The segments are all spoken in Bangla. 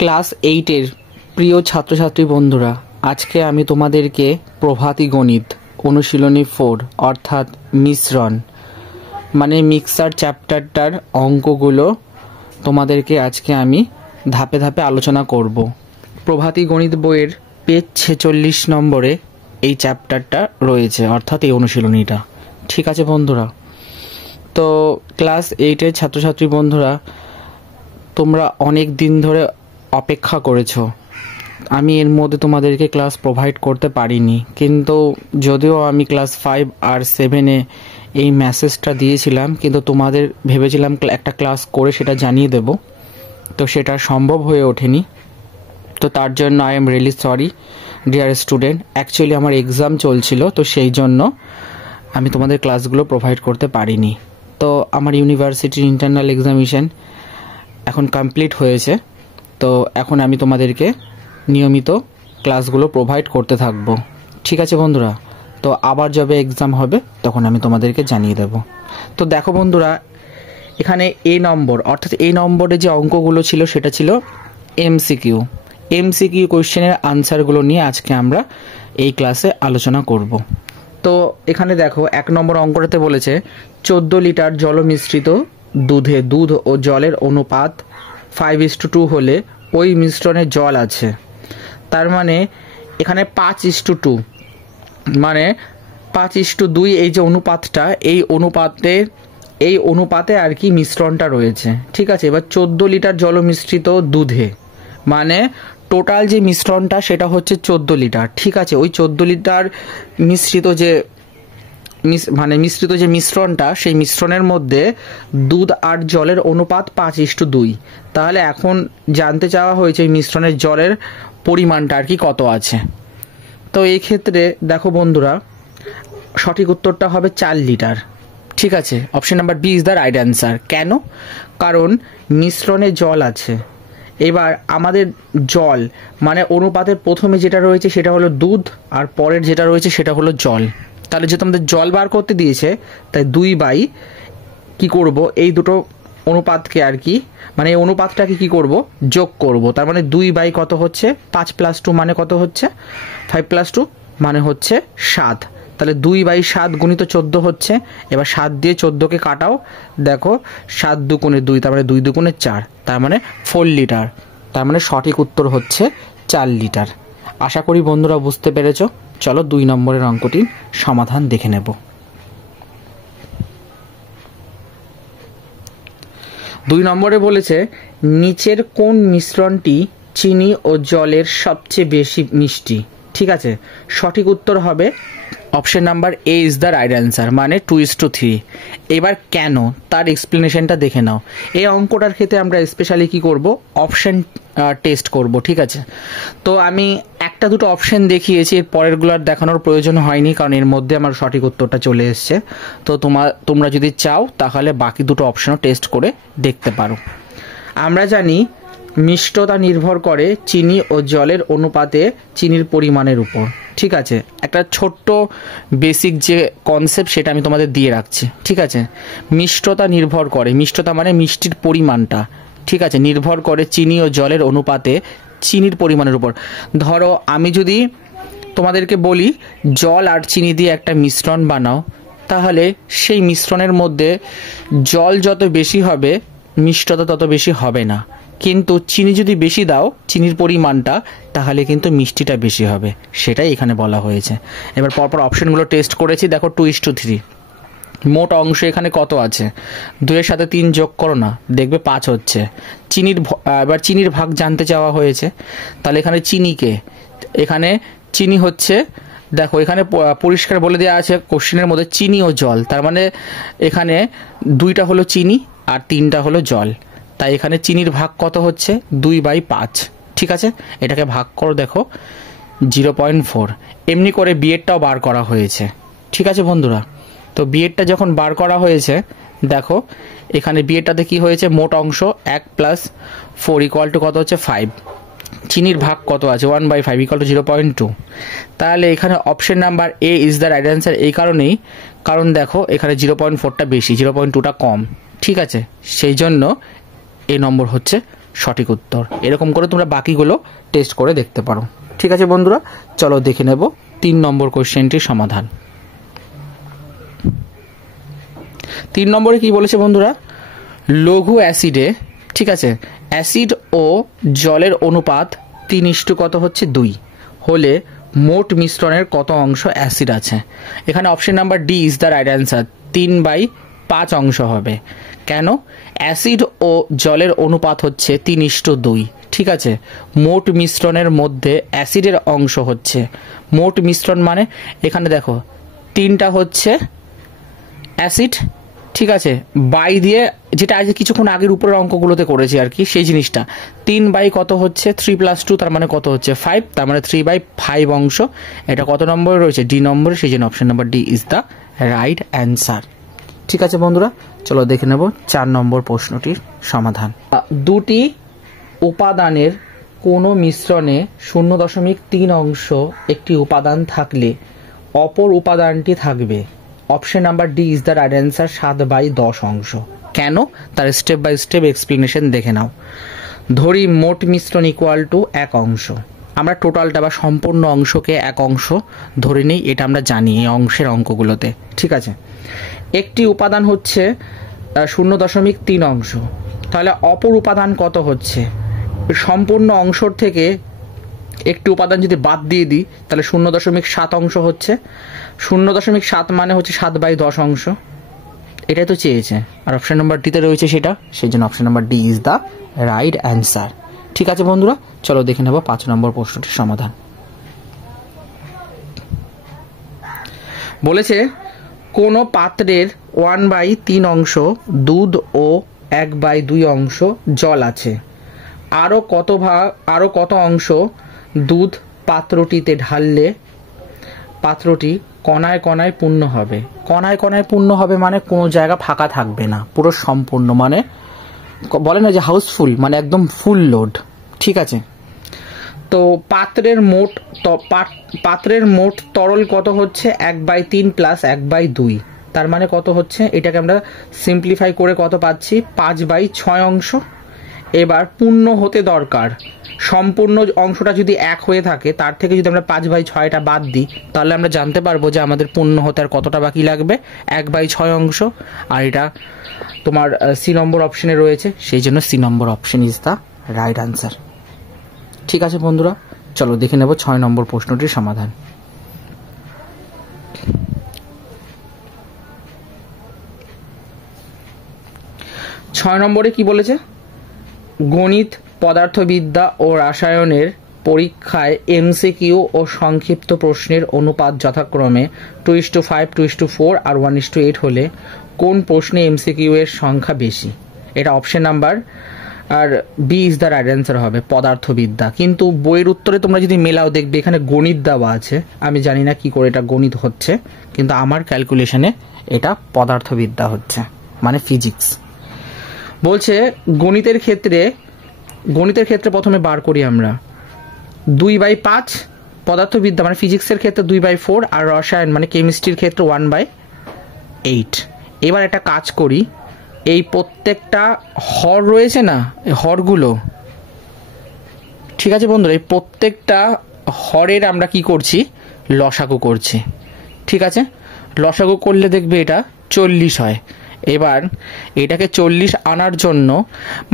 ক্লাস 8-এর প্রিয় ছাত্রছাত্রী বন্ধুরা, আজকে আমি তোমাদেরকে প্রভাতী গণিত অনুশীলনী 4 অর্থাৎ মিশ্রণ মানে মিক্সার চ্যাপ্টারটার অঙ্কগুলো তোমাদেরকে আজকে আমি ধাপে ধাপে আলোচনা করব। প্রভাতী গণিত বইয়ের পেজ 46 নম্বরে এই চ্যাপ্টারটা রয়েছে অর্থাৎ এই অনুশীলনীটা। ঠিক আছে বন্ধুরা, তো ক্লাস 8-এর ছাত্রছাত্রী বন্ধুরা, তোমরা অনেক দিন ধরে অপেক্ষা করেছো। আমি এর মধ্যে তোমাদেরকে ক্লাস প্রোভাইড করতে পারিনি, কিন্তু যদিও আমি ক্লাস 5 আর 7-এ এই মেসেজটা দিয়েছিলাম, কিন্তু তোমাদের ভেবেছিলাম একটা ক্লাস করে সেটা জানিয়ে দেব, তো সেটা সম্ভব হয়ে ওঠেনি। তো তার জন্য I am really sorry dear student. Actually আমার এক্সাম চলছিল, তো সেই জন্য আমি তোমাদের ক্লাসগুলো প্রোভাইড করতে পারিনি। তো আমার ইউনিভার্সিটির ইন্টারনাল এক্সামিনেশন এখন কমপ্লিট হয়েছে, তো এখন আমি তোমাদেরকে নিয়মিত ক্লাসগুলো প্রোভাইড করতে থাকবো। ঠিক আছে বন্ধুরা, তো আবার যবে এক্সাম হবে তখন আমি তোমাদেরকে জানিয়ে দেব। তো দেখো বন্ধুরা, এখানে এ নম্বর অর্থাৎ এই নম্বরে যে অঙ্কগুলো ছিল সেটা ছিল এমসিকিউ কোয়েশ্চেনের আনসারগুলো নিয়ে আজকে আমরা এই ক্লাসে আলোচনা করব। তো এখানে দেখো 1 নম্বর অঙ্কটাতে বলেছে 14 লিটার জল মিশ্রিত দুধে দুধ ও জলের অনুপাত 5:2 হলে ওই মিশ্রণে জল আছে। তার মানে এখানে 5:2 মানে 5:2 এই যে অনুপাতটা, এই অনুপাতে আর কি মিশ্রণটা রয়েছে। ঠিক আছে, এবার 14 লিটার জল মিশ্রিত দুধে মানে টোটাল যে মিশ্রণটা সেটা হচ্ছে 14 লিটার। ঠিক আছে, ওই 14 লিটার মিশ্রিত যে মিশ্রণটা, সেই মিশ্রণের মধ্যে দুধ আর জলের অনুপাত 5:2। তাহলে এখন জানতে চাওয়া হয়েছে এই মিশ্রণের জলের পরিমাণটা আর কি কত আছে। তো এই ক্ষেত্রে দেখো বন্ধুরা, সঠিক উত্তরটা হবে 4 লিটার। ঠিক আছে, option number B is the right answer. কেন? কারণ মিশ্রণে জল আছে। এবার আমাদের জল মানে অনুপাতের প্রথমে যেটা রয়েছে সেটা হলো দুধ, আর পরের যেটা রয়েছে সেটা হলো জল। তাহলে যেহেতু আমাদের জল বার করতে দিয়েছে, তাই 2/, কি করব, এই দুটো অনুপাতকে আর কি মানে এই অনুপাতটাকে কি করব, যোগ করব। তার মানে 2/, কত হচ্ছে 5 + 2 মানে কত হচ্ছে 5 + 2 মানে হচ্ছে 7। তাহলে 2/7 গুণিত 14 হচ্ছে। এবার 7 দিয়ে 14কে কাটাও, দেখো 7 × 2 = 2, তার মানে 2 × 2 = 4, তার মানে 4 লিটার। তার মানে সঠিক উত্তর হচ্ছে 4 লিটার। আশা করি বন্ধুরা বুঝতে পেরেছো। চলো 2 নম্বরের অঙ্কটির সমাধান দেখে নেব। 2 নম্বরে বলেছে নিচের কোন মিশ্রণটি চিনি ও জলের সবচেয়ে বেশি মিষ্টি। ঠিক আছে, সঠিক উত্তর হবে option number A is the right answer, মানে 2:3। এবার কেন, তার এক্সপ্লেনেশনটা দেখে নাও। এই অঙ্কটার ক্ষেত্রে আমরা স্পেশালি কি করব, অপশন টেস্ট করব। ঠিক আছে, তো আমি একটা দুটো অপশন দেখিয়েছি, এর পরেরগুলো আর দেখানোর প্রয়োজন হয়নি, কারণ এর মধ্যে আমার সঠিক উত্তরটা চলে এসছে। তো তোমরা যদি চাও তাহলে বাকি দুটো অপশনও টেস্ট করে দেখতে পারো। আমরা জানি মিষ্টতা নির্ভর করে চিনি ও জলের অনুপাতে চিনির পরিমাণের উপর। ঠিক আছে, একটা ছোট্ট বেসিক যে কনসেপ্ট সেটা আমি তোমাদের দিয়ে রাখছি। ঠিক আছে, মিষ্টতা নির্ভর করে, মিষ্টতা মানে মিষ্টির পরিমাণটা, ঠিক আছে, নির্ভর করে চিনি ও জলের অনুপাতে চিনির পরিমাণের উপর। ধরো আমি যদি তোমাদেরকে বলি জল আর চিনি দিয়ে একটা মিশ্রণ বানাও, তাহলে সেই মিশ্রণের মধ্যে জল যত বেশি হবে মিষ্টতা তত বেশি হবে না, কিন্তু চিনি যদি বেশি দাও চিনির পরিমাণটা, তাহলে কিন্তু মিষ্টিটা বেশি হবে, সেটাই এখানে বলা হয়েছে। এবার পরপর অপশনগুলো টেস্ট করেছি, দেখো 2:3। মোট অংশ এখানে কত আছে, 2-এর সাথে 3 যোগ করো না, দেখবে 5 হচ্ছে। এবার চিনির ভাগ জানতে চাওয়া হয়েছে, তাহলে এখানে চিনি হচ্ছে, দেখো এখানে পরিষ্কার বলে দেওয়া আছে কোশ্চেনের মধ্যে চিনি ও জল, তার মানে এখানে 2টা হলো চিনি আর 3টা হলো জল, তাই এখানে চিনির ভাগ কত হচ্ছে 2/5। ঠিক আছে, এটাকে ভাগ করো, দেখো 0.4। এমনি করে বিয়েরটাও বার করা হয়েছে। ঠিক আছে বন্ধুরা, তো বিয়েরটা যখন বার করা হয়েছে, দেখো এখানে বিয়েরটাতে কি হয়েছে, মোট অংশ 1 + 4 = কত হচ্ছে 5। চিনির ভাগ কত আছে 1/5 = 0.2। তাহলে এখানে option number A is the right answer. এই কারণেই, কারণ দেখো এখানে 0.4টা বেশি, 0.2টা কম। ঠিক আছে, সেই জন্য এই নম্বর হচ্ছে সঠিক উত্তর। এরকম করে তোমরা বাকিগুলো টেস্ট করে দেখতে পারো। ঠিক আছে বন্ধুরা, চলো দেখে নেব 3 নম্বর কোশ্চেনটির সমাধান। 3 নম্বরে কি বলেছে বন্ধুরা, লঘু অ্যাসিডে, ঠিক আছে, অ্যাসিড ও জলের অনুপাত 3 কত হচ্ছে 2 হলে মোট মিশ্রণের কত অংশ অ্যাসিড আছে। এখানে option number D is the right answer, 3/5 অংশ হবে। কেন? অ্যাসিড ও জলের অনুপাত হচ্ছে 3:2, ঠিক আছে। মোট মিশ্রণের মধ্যে অ্যাসিডের অংশ হচ্ছে, মোট মিশ্রণ মানে এখানে দেখো 3টা হচ্ছে অ্যাসিড, ঠিক আছে, বাই দিয়ে যেটা আজ কিছুক্ষণ আগের উপরের অঙ্কগুলোতে করেছি আর কি, সেই জিনিসটা 3 কত হচ্ছে 3 + 2, তার মানে কত হচ্ছে 5, তার মানে 3/5 অংশ। এটা কত নম্বরে রয়েছে? ডি নম্বরে, সেই জন্য option number D is the right answer. ঠিক আছে বন্ধুরা, চলো দেখে নেব 4 নম্বর প্রশ্নটির সমাধান। দুটি উপাদানের কোনো মিশ্রণে 0.3 অংশ একটি উপাদান থাকলে অপর উপাদানটি থাকবে, option number D is the right answer, 7/10 অংশ। কেন? তার স্টেপ বাই স্টেপ এক্সপ্লেনেশন দেখে নাও। ধরি মোট মিশ্রণ ইকুয়াল টু 1 অংশ। আমরা টোটালটা বা সম্পূর্ণ অংশকে 1 অংশ ধরে নিই, এটা আমরা জানি এই অংশের অঙ্কগুলোতে, ঠিক আছে। একটি উপাদান হচ্ছে 0.3 অংশ, তাহলে অপর উপাদান কত হচ্ছে? সম্পূর্ণ অংশর থেকে একটি উপাদান যদি বাদ দিয়ে দিই তাহলে 0.7 অংশ হচ্ছে। 0.7 মানে হচ্ছে 7/10 অংশ, এটাই তো চেয়েছে, আর অপশন নাম্বার ডিতে রয়েছে সেটা, সেই জন্য option number D is the right answer. ঠিক আছে বন্ধুরা, চলো দেখে নেব 5 নম্বর প্রশ্নটির সমাধান। বলেছে কোনো পাত্রের 1/3 অংশ দুধ ও 1/2 অংশ জল আছে, আরও কত অংশ দুধ পাত্রটিতে ঢাললে পাত্রটি কণায় কণায় পূর্ণ হবে। কণায় কণায় পূর্ণ হবে মানে কোনো জায়গা ফাঁকা থাকবে না, পুরো সম্পূর্ণ, মানে বলে না যে হাউসফুল, মানে একদম ফুল লোড, ঠিক আছে। তো পাত্রের মোট তরল কত হচ্ছে? 1/3 + 1/2, তার মানে কত হচ্ছে? এটাকে আমরা সিম্পলিফাই করে কত পাচ্ছি? 5/6 অংশ। এবার পূর্ণ হতে দরকার, সম্পূর্ণ অংশটা যদি 1 হয়ে থাকে তার থেকে যদি আমরা 5/6টা বাদ দিই তাহলে আমরা জানতে পারবো যে আমাদের পূর্ণ হতে আর কতটা বাকি লাগবে? 1/6 অংশ। আর এটা তোমার সি নম্বর অপশনে রয়েছে, সেই জন্য C number option is the right answer. ঠিক আছে বন্ধুরা, চলো দেখে নেব 6 নম্বর প্রশ্নটির সমাধান। ছয় নম্বরে কি বলেছে? গণিত, পদার্থবিদ্যা ও রসায়নের পরীক্ষায় এমসিকিউ ও সংক্ষিপ্ত প্রশ্নের অনুপাত যথাক্রমে 2:5, 2:4 আর 1:8 হলে কোন প্রশ্নে এমসিকিউ এর সংখ্যা বেশি? এটা অপশন নাম্বার আর B is the right answer হবে, পদার্থবিদ্যা। কিন্তু বইয়ের উত্তরে তোমরা যদি মেলাও দেখবে এখানে গণিত দেওয়া আছে, আমি জানি না কি করে এটা গণিত হচ্ছে, কিন্তু আমার ক্যালকুলেশনে এটা পদার্থবিদ্যা হচ্ছে, মানে ফিজিক্স। বলছে গণিতের ক্ষেত্রে প্রথমে বার করি আমরা 2/5, পদার্থবিদ্যা মানে ফিজিক্সের ক্ষেত্রে 2/4 আর রসায়ন মানে কেমিস্ট্রির ক্ষেত্রে 1/8। এবার একটা কাজ করি, এই প্রত্যেকটা হর রয়েছে না, এই হরগুলো, ঠিক আছে বন্ধুরা, এই প্রত্যেকটা হরের আমরা কি করছি? লসাগু করছি, ঠিক আছে। লসাগু করলে দেখবে এটা 40 হয়। এবার এটাকে 40 আনার জন্য,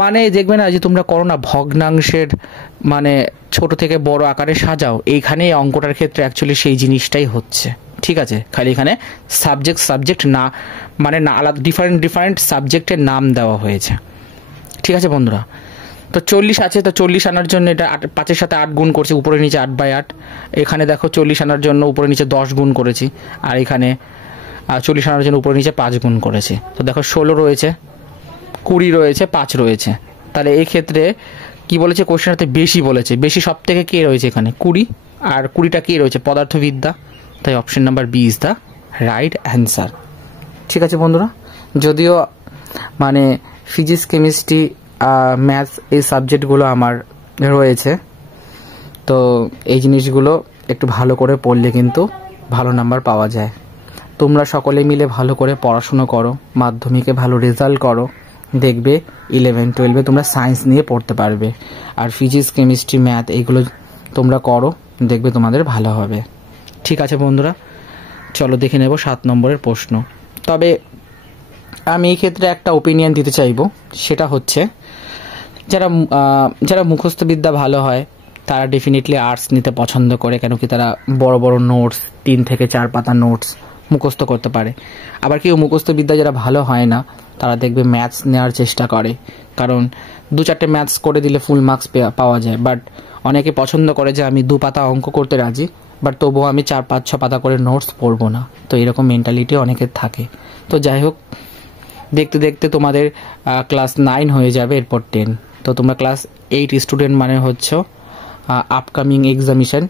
মানে দেখবে না যে তোমরা করো না ভগ্নাংশের, মানে ছোট থেকে বড় আকারে সাজাও, এইখানে অঙ্কটার ক্ষেত্রে অ্যাকচুয়ালি সেই জিনিসটাই হচ্ছে, ঠিক আছে। খালি এখানে সাবজেক্ট না, মানে না আলাদা ডিফারেন্ট সাবজেক্টের নাম দেওয়া হয়েছে, ঠিক আছে বন্ধুরা। তো 40 আছে, তো 40 আনার জন্য এটা 5-এর সাথে 8 গুণ করছি, উপরে নিচে 8/8। এখানে দেখো 40 আনার জন্য উপরে নিচে 10 গুণ করেছি, আর এখানে 40 আনার জন্য উপরে নিচে 5 গুণ করেছি। তো দেখো 16 রয়েছে, 20 রয়েছে, 5 রয়েছে। তাহলে এই ক্ষেত্রে কি বলেছে? কোশ্চেনটাতে বেশি বলেছে, বেশি সব থেকে কে রয়েছে এখানে? 20, আর 20টা কে রয়েছে? পদার্থবিদ্যা। তাই option number B is the right answer. ঠিক আছে বন্ধুরা, যদিও মানে ফিজিক্স, কেমিস্ট্রি, ম্যাথস এই সাবজেক্টগুলো আমার রয়েছে, তো এই জিনিসগুলো একটু ভালো করে পড়লে কিন্তু ভালো নাম্বার পাওয়া যায়। তোমরা সকলে মিলে ভালো করে পড়াশুনো করো, মাধ্যমিকে ভালো রেজাল্ট করো, দেখবে 11-12 তোমরা সায়েন্স নিয়ে পড়তে পারবে। আর ফিজিক্স, কেমিস্ট্রি, ম্যাথ এইগুলো তোমরা করো, দেখবে তোমাদের ভালো হবে। ঠিক আছে বন্ধুরা, চলো দেখে নেব 7 নম্বরের প্রশ্ন। তবে আমি এই ক্ষেত্রে একটা ওপিনিয়ন দিতে চাইবো, সেটা হচ্ছে যারা মুখস্থবিদ্যা ভালো হয় তারা ডেফিনেটলি আর্টস নিতে পছন্দ করে, কেন কি তারা বড় বড় নোটস 3 থেকে 4 পাতা নোটস মুখস্থ করতে পারে। আবার কেউ মুখস্থবিদ্যা যারা ভালো হয় না তারা দেখবে ম্যাথস নেওয়ার চেষ্টা করে, কারণ 2-4টে ম্যাথস করে দিলে ফুল মার্কস পাওয়া যায়। বাট অনেকে পছন্দ করে যে আমি 2 পাতা অঙ্ক করতে রাজি, বাট তবুও আমি 4-5-6 পাতা করে নোটস পড়বো না। তো এরকম মেন্টালিটি অনেকের থাকে। তো যাই হোক, দেখতে দেখতে তোমাদের ক্লাস 9 হয়ে যাবে, এরপর 10। তো তোমরা ক্লাস 8 স্টুডেন্ট, মানে হচ্ছে আপকামিং এক্সামিশন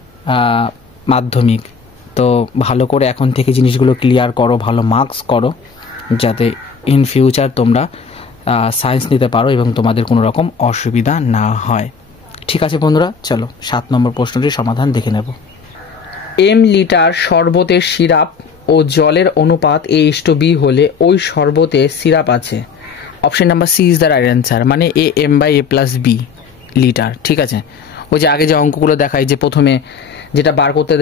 মাধ্যমিক। তো ভালো করে এখন থেকে জিনিসগুলো ক্লিয়ার করো, ভালো মার্কস করো, যাতে ইন ফিউচার তোমরা সায়েন্স নিতে পারো এবং তোমাদের কোনো রকম অসুবিধা না হয়। ঠিক আছে বন্ধুরা, চলো 7 নম্বর প্রশ্নটির সমাধান দেখে নেব। এম লিটার শরবতের সিরাপ ও জলের অনুপাত A:B হলে ওই শরবতে সিরাপ আছে। Option number C is the right answer, মানে AM/A+B লিটার। ঠিক আছে, ওই যে আগে যে অঙ্কগুলো দেখায় যে প্রথমে যেটা বার করতে,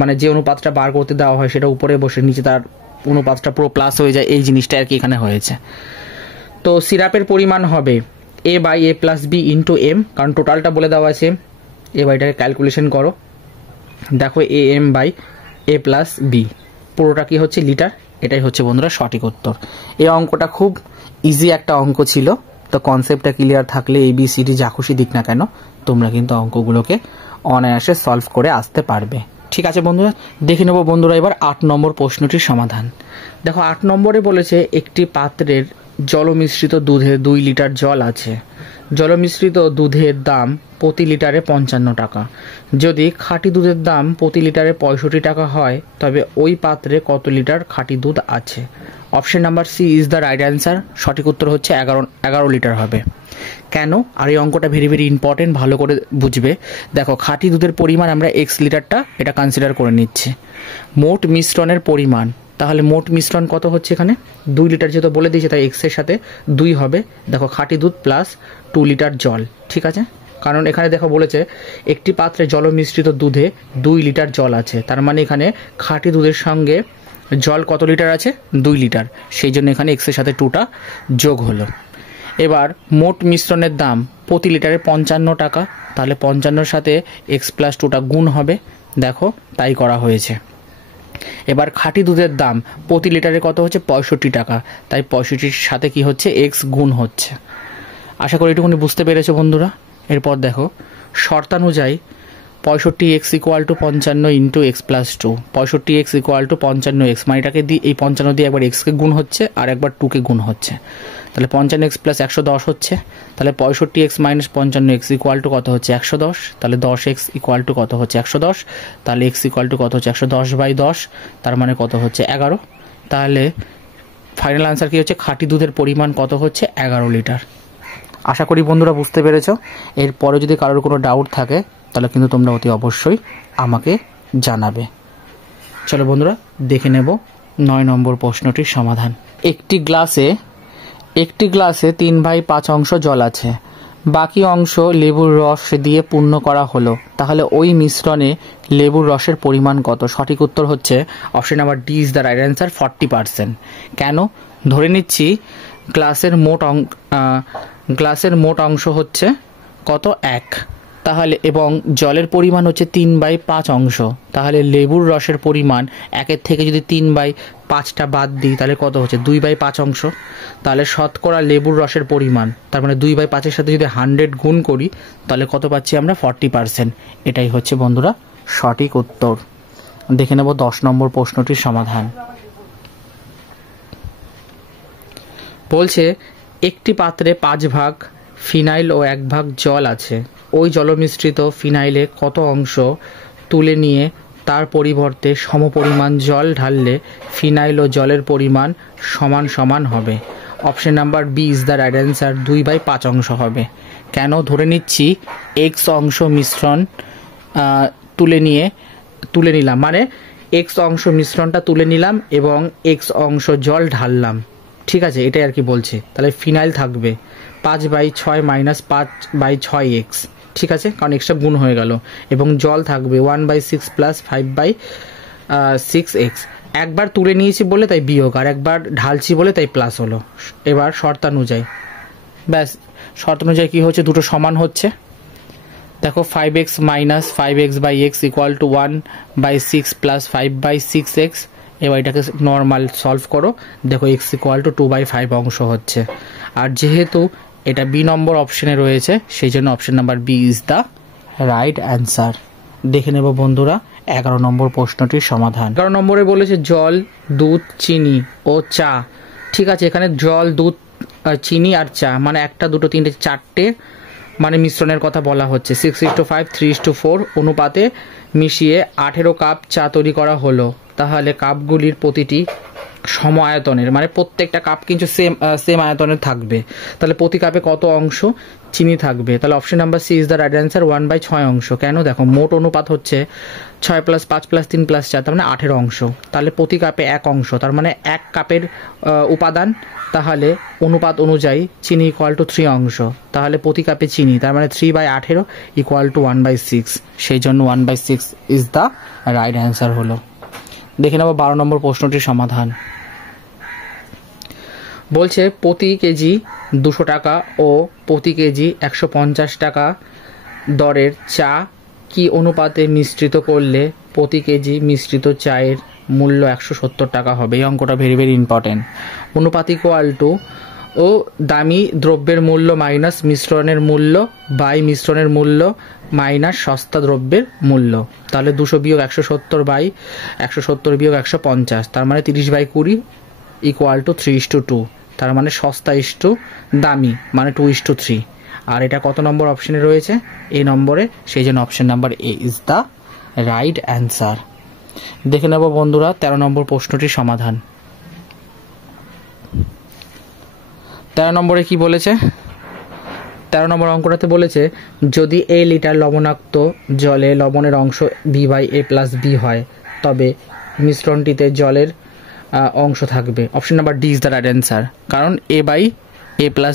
মানে যে অনুপাতটা বার করতে দেওয়া হয় সেটা উপরে বসে, নিচে তার অনুপাতটা পুরো প্লাস হয়ে যায়, এই জিনিসটা আর কি এখানে হয়েছে। তো সিরাপের পরিমাণ হবে A/A+B ইন্টু M, কারণ টোটালটা বলে দেওয়া আছে। এটাকে ক্যালকুলেশন করো, দেখো AM/A+B পুরোটা কি হচ্ছে লিটার। এটাই হচ্ছে বন্ধুরা সঠিক উত্তর। এই অঙ্কটা খুব ইজি একটা অঙ্ক ছিল। তো কনসেপ্টটা ক্লিয়ার থাকলে ABCD যা খুশি দিক না কেন তোমরা কিন্তু অঙ্কগুলোকে অনায়াসে সলভ করে আসতে পারবে। ঠিক আছে বন্ধুরা, দেখে নেব বন্ধুরা এবার 8 নম্বর প্রশ্নটির সমাধান। দেখো 8 নম্বরে বলেছে একটি পাত্রের জলমিশ্রিত দুধে 2 লিটার জল আছে। জলমিশ্রিত দুধের দাম প্রতি লিটারে 55 টাকা। যদি খাঁটি দুধের দাম প্রতি লিটারে 65 টাকা হয়, তবে ওই পাত্রে কত লিটার খাঁটি দুধ আছে? Option number C is the right answer. সঠিক উত্তর হচ্ছে 11 লিটার হবে। কেন? আর এই অঙ্কটা ভেরি ভেরি ইম্পর্টেন্ট, ভালো করে বুঝবে। দেখো খাঁটি দুধের পরিমাণ আমরা X লিটারটা এটা কনসিডার করে নিচ্ছি। মোট মিশ্রণের পরিমাণ, তাহলে মোট মিশ্রণ কত হচ্ছে এখানে 2 লিটার, যেহেতু বলে দিয়েছে তাই X এর সাথে 2 হবে। দেখো খাঁটি দুধ প্লাস 2 লিটার জল। ঠিক আছে, কারণ এখানে দেখো বলেছে একটি পাত্রে জল মিশ্রিত দুধে 2 লিটার জল আছে, তার মানে এখানে খাঁটি দুধের সঙ্গে জল কত লিটার আছে 2 লিটার, সেই জন্য এখানে X এর সাথে 2টা যোগ হলো। এবার মোট মিশ্রণের দাম প্রতি লিটারে 55 টাকা, তাহলে 55-র সাথে X+2টা গুণ হবে। দেখো তাই করা হয়েছে। এবার খাঁটি দুধের দাম প্রতি লিটারে কত হচ্ছে 65 টাকা, তাই 65-র সাথে কি হচ্ছে X গুণ হচ্ছে। আশা করি এটুকুনি বুঝতে পেরেছো বন্ধুরা। এরপর দেখো শর্তানুযায়ী 65x = 55 into X+2, 65x = 55x, মানে এটাকে দিয়ে এই 55 দিয়ে একবার Xকে গুণ হচ্ছে আর একবার 2কে গুণ হচ্ছে, তাহলে 55x + 110 হচ্ছে। তাহলে 65x - 55x = কত হচ্ছে 110, তাহলে 10x = কত হচ্ছে 110, তাহলে x = কত হচ্ছে 110/10, তার মানে কত হচ্ছে 11। তাহলে ফাইনাল আনসার কি হচ্ছে খাঁটি দুধের পরিমাণ কত হচ্ছে 11 লিটার। আশা করি বন্ধুরা বুঝতে পেরেছো। এরপরে যদি কারোর কোনো ডাউট থাকে তাহলে কিন্তু তোমরা অতি অবশ্যই আমাকে জানাবে। চলো বন্ধুরা দেখে নেব 9 নম্বর প্রশ্নটির সমাধান। একটি গ্লাসে 3/5 অংশ জল আছে, বাকি অংশ লেবুর রস দিয়ে পূর্ণ করা হলো, তাহলে ওই মিশ্রণে লেবুর রসের পরিমাণ কত? সঠিক উত্তর হচ্ছে option number D is the right answer, 40%। কেন? ধরে নিচ্ছি গ্লাসের মোট অংশ হচ্ছে কত 1, তাহলে এবং জলের পরিমাণ হচ্ছে 3/5 অংশ, তাহলে লেবুর রসের পরিমাণ 1-এর থেকে যদি 3/5টা বাদ দিই তাহলে কত হচ্ছে 2/5 অংশ। তাহলে শতকরা লেবুর রসের পরিমাণ, তার মানে 2/5-এর সাথে যদি 100 গুণ করি তাহলে কত পাচ্ছি আমরা 40%। এটাই হচ্ছে বন্ধুরা সঠিক উত্তর। দেখে নেব 10 নম্বর প্রশ্নটির সমাধান। বলছে একটি পাত্রে 5 ভাগ ফিনাইল ও 1 ভাগ জল আছে। ওই জলমিশ্রিত ফিনাইলে কত অংশ তুলে নিয়ে তার পরিবর্তে সমপরিমাণ জল ঢাললে ফিনাইল ও জলের পরিমাণ সমান সমান হবে? Option number B is the right answer, 2/5 অংশ হবে। কেন? ধরে নিচ্ছি x অংশ মিশ্রণ তুলে নিলাম, মানে x অংশ মিশ্রণটা তুলে নিলাম এবং x অংশ জল ঢাললাম। ঠিক আছে, এটাই আর কি বলছে। তাহলে ফিনাইল থাকবে 5/6 মাইনাস 5/6x, ঠিক আছে, কারণ এক্সট্রা গুণ হয়ে গেল। এবং জল থাকবে 1/6 প্লাস 5/6x। একবার তুলে নিয়েছি বলে তাই বিয়োগ, আর একবার ঢালছি বলে তাই প্লাস হলো। এবার শর্তানুযায়ী, ব্যাস শর্তানুযায়ী কী হচ্ছে, দুটো সমান হচ্ছে। দেখো 5x minus 5x/x equal to 1/6 plus 5/6x। এবার এটাকে নর্মাল সলভ করো, দেখো x ইকুয়াল টু 2/5 অংশ হচ্ছে। আর যেহেতু এটা বি নম্বর অপশনে রয়েছে, সেই জন্য option number B is the right answer. দেখে নেব বন্ধুরা 11 নম্বর প্রশ্নটির সমাধান। 11 নম্বরে বলেছে জল, দুধ, চিনি ও চা। ঠিক আছে, এখানে জল, দুধ, চিনি আর চা মানে 1, 2, 3, 4টে মানে মিশ্রণের কথা বলা হচ্ছে। 6:5, 3:4 অনুপাতে মিশিয়ে 18 কাপ চা তৈরি করা হলো। তাহলে কাপগুলির প্রতিটি সম আয়তনের, মানে প্রত্যেকটা কাপ কিন্তু সেম আয়তনের থাকবে। তাহলে প্রতি কাপে কত অংশ চিনি থাকবে? তাহলে option number C is the right answer, 1/6 অংশ। কেন? দেখো মোট অনুপাত হচ্ছে 6 + 5 + 3 + 4, তার মানে 18 অংশ। তাহলে প্রতি কাপে 1 অংশ, তার মানে 1 কাপের উপাদান। তাহলে অনুপাত অনুযায়ী চিনি ইকুয়াল টু 3 অংশ। তাহলে প্রতি কাপে চিনি, তার মানে 3/18 ইকুয়াল টু 1/6। সেই জন্য 1/6 ইজ দ্য রাইট অ্যান্সার হলো। দেখে নেব 12 নম্বর প্রশ্নটির সমাধান। বলছে প্রতি কেজি 200 টাকা ও প্রতি কেজি 150 টাকা দরের চা কি অনুপাতে মিশ্রিত করলে প্রতি কেজি মিশ্রিত চায়ের মূল্য 170 টাকা হবে? এই অঙ্কটা ভেরি ভেরি ইম্পর্টেন্ট। অনুপাত ইকুয়াল টু ও দামি দ্রব্যের মূল্য মাইনাস মিশ্রণের মূল্য বাই মিশ্রণের মূল্য মাইনাস সস্তা দ্রব্যের মূল্য। তাহলে 200 বিয়োগ 170 বাই 170 বিয়োগ 150, তার মানে 30/20 ইকুয়াল টু 3:2। তার মানে সস্তা ইস্টু দামি মানে 2:3। আর এটা কত নম্বর অপশনে রয়েছে? এই নম্বরে, সেই জন্য option number A is the right answer. দেখে নেব বন্ধুরা 13 নম্বর প্রশ্নটির সমাধান। 13 নম্বরে কি বলেছে? 13 নম্বর অঙ্কটাতে বলেছে যদি a লিটার লবণাক্ত জলে লবণের অংশ b/a + b হয়, তবে মিশ্রণটিতে জলের অংশ থাকবে। Option number D is the right answer, কারণ a/a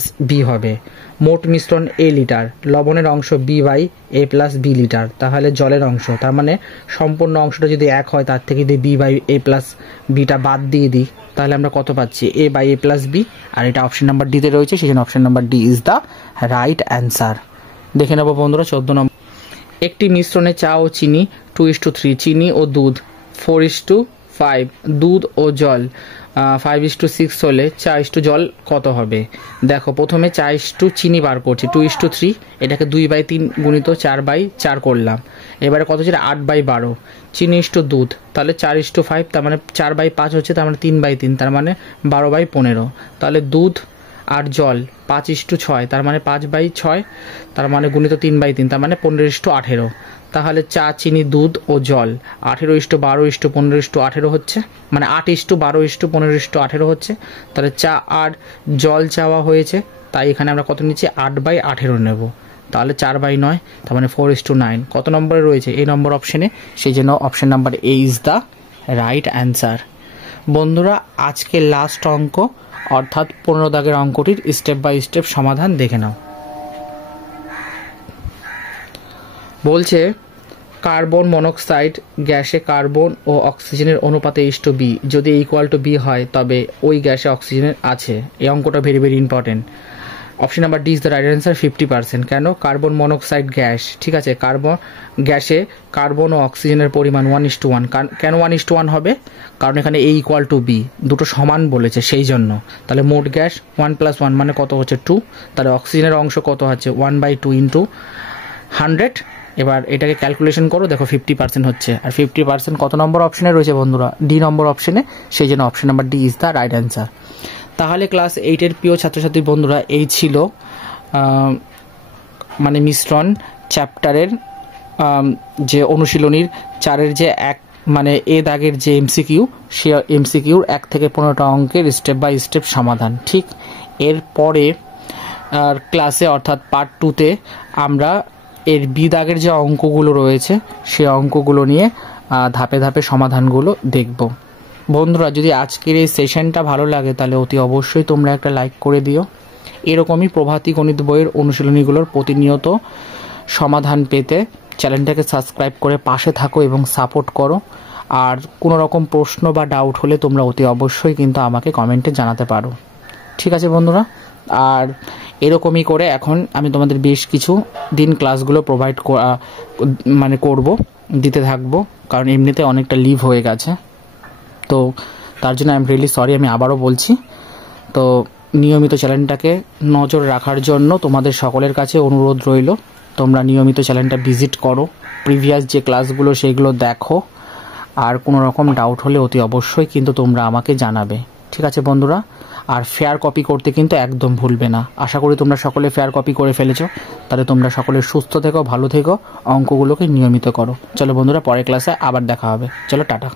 + b হবে। মোট মিশ্রণ a লিটার, লবণের অংশ b/a + b লিটার, তাহলে জলের অংশ, তার মানে সম্পূর্ণ অংশটা যদি 1 হয়, তার থেকে যদি b/a + bটা বাদ দিয়ে দিই, তাহলে আমরা কত পাচ্ছি? a/a + b। আর এটা অপশন নাম্বার ডিতে রয়েছে, সেই জন্য option number D is the right answer. দেখে নেব বন্ধুরা 14 নম্বর। একটি মিশ্রণে চা ও চিনি 2:3, চিনি ও দুধ 4:5, দুধ ও জল 5:6 হলে চা ইস্টু জল কত হবে? দেখো প্রথমে চা ইস্টু চিনি বার করছি 2:3, এটাকে 2/3 গুণিত 4/4 করলাম। এবারে কত ছিল? 8/12। চিনি ইস্টু দুধ, তাহলে 4:5, তার মানে 4/5 হচ্ছে, তার মানে 3/3, তার মানে 12/15। তাহলে দুধ আর জল 5:6, তার মানে 5/6, তার মানে গুণিত 3/3, তার মানে 15:18। তাহলে চা, চিনি, দুধ ও জল 18:12:15:18 হচ্ছে, মানে 8:12:15:18 হচ্ছে। তাহলে চা আর জল চাওয়া হয়েছে, তাই এখানে আমরা কত নিচ্ছি? 8/18 নেব। তাহলে 4/9, তার মানে 4:9। কত নম্বরে রয়েছে? এই নম্বর অপশনে, সেই জন্য option number A is the right answer. বন্ধুরা আজকে লাস্ট অঙ্ক, অর্থাৎ 15 দাগের অঙ্কটির স্টেপ বাই স্টেপ সমাধান দেখে নাও। বলছে কার্বন মনোক্সাইড গ্যাসে কার্বন ও অক্সিজেনের অনুপাতে ইস্টু বি, যদি ইকুয়াল টু বি হয় তবে ওই গ্যাসে অক্সিজেন আছে। এই অঙ্কটা very very important. Option number D is the right answer, 50%। কেন? কার্বন মনোক্সাইড গ্যাস, ঠিক আছে, কার্বন গ্যাসে কার্বন ও অক্সিজেনের পরিমাণ 1:1। কেন 1:1 হবে? কারণ এখানে এ ইকুয়াল টু বি, দুটো সমান বলেছে, সেই জন্য। তাহলে মোট গ্যাস 1 + 1 মানে কত হচ্ছে? 2। তাহলে অক্সিজেনের অংশ কত হচ্ছে? 1/2 × 100। এবার এটাকে ক্যালকুলেশন করো, দেখো 50% হচ্ছে। আর 50% কত নম্বর অপশনে রয়েছে বন্ধুরা? ডি নম্বর অপশনে, সেই জন্য option number D is the right answer. তাহলে ক্লাস 8-এর প্রিয় ছাত্রছাত্রী বন্ধুরা, এই ছিল মানে মিশ্রণ চ্যাপ্টারের যে অনুশীলনীর 4-এর যে মানে এ দাগের যে এমসিকিউ, সে এমসিকিউর 1 থেকে 15টা অঙ্কের স্টেপ বাই স্টেপ সমাধান। ঠিক এরপরে ক্লাসে, অর্থাৎ পার্ট 2-তে আমরা এর বি দাগের যে অঙ্কগুলো রয়েছে, সে অঙ্কগুলো নিয়ে ধাপে ধাপে সমাধানগুলো দেখব। বন্ধুরা যদি আজকের এই সেশনটা ভালো লাগে তাহলে অতি অবশ্যই তোমরা একটা লাইক করে দিও। এরকমই প্রভাতী গণিত বইয়ের অনুশীলনীগুলোর প্রতিনিয়ত সমাধান পেতে চ্যানেলটাকে সাবস্ক্রাইব করে পাশে থাকো এবং সাপোর্ট করো। আর কোনো রকম প্রশ্ন বা ডাউট হলে তোমরা অতি অবশ্যই কিন্তু আমাকে কমেন্টে জানাতে পারো। ঠিক আছে বন্ধুরা, আর এরকমই করে এখন আমি তোমাদের বেশ কিছু দিন ক্লাসগুলো প্রোভাইড করব, দিতে থাকবো, কারণ এমনিতে অনেকটা লিভ হয়ে গেছে। তো তার জন্য আই এম রিয়েলি সরি, আমি আবারও বলছি। তো নিয়মিত চ্যানেলটাকে নজর রাখার জন্য তোমাদের সকলের কাছে অনুরোধ রইল, তোমরা নিয়মিত চ্যানেলটা ভিজিট করো, প্রিভিয়াস যে ক্লাসগুলো সেগুলো দেখো, আর কোনো রকম ডাউট হলে অতি অবশ্যই কিন্তু তোমরা আমাকে জানাবে। ঠিক আছে বন্ধুরা, আর ফেয়ার কপি করতে কিন্তু একদম ভুলবে না। আশা করি তোমরা সকলে ফেয়ার কপি করে ফেলেছো। তাহলে তোমরা সকলে সুস্থ থেকো, ভালো থেকো, অঙ্কগুলোকে নিয়মিত করো। চলো বন্ধুরা, পরের ক্লাসে আবার দেখা হবে। চলো টাটা।